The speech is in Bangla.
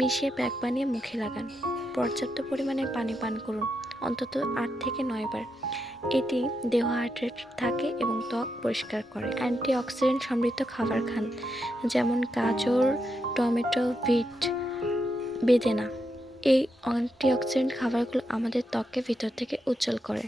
মিশিয়ে প্যাক বানিয়ে মুখে লাগান। পর্যাপ্ত পরিমাণে পানি পান করুন, অন্তত 8 থেকে 9 বার। এটি দেহ হাইড্রেটেড থাকে এবং ত্বক পরিষ্কার করে। অ্যান্টিঅক্সিডেন্ট সমৃদ্ধ খাবার খান, যেমন গাজর, টমেটো, বিট, বেদেনা। এই অ্যান্টিঅক্সিডেন্ট খাবারগুলো আমাদের ত্বককে ভিতর থেকে উজ্জ্বল করে।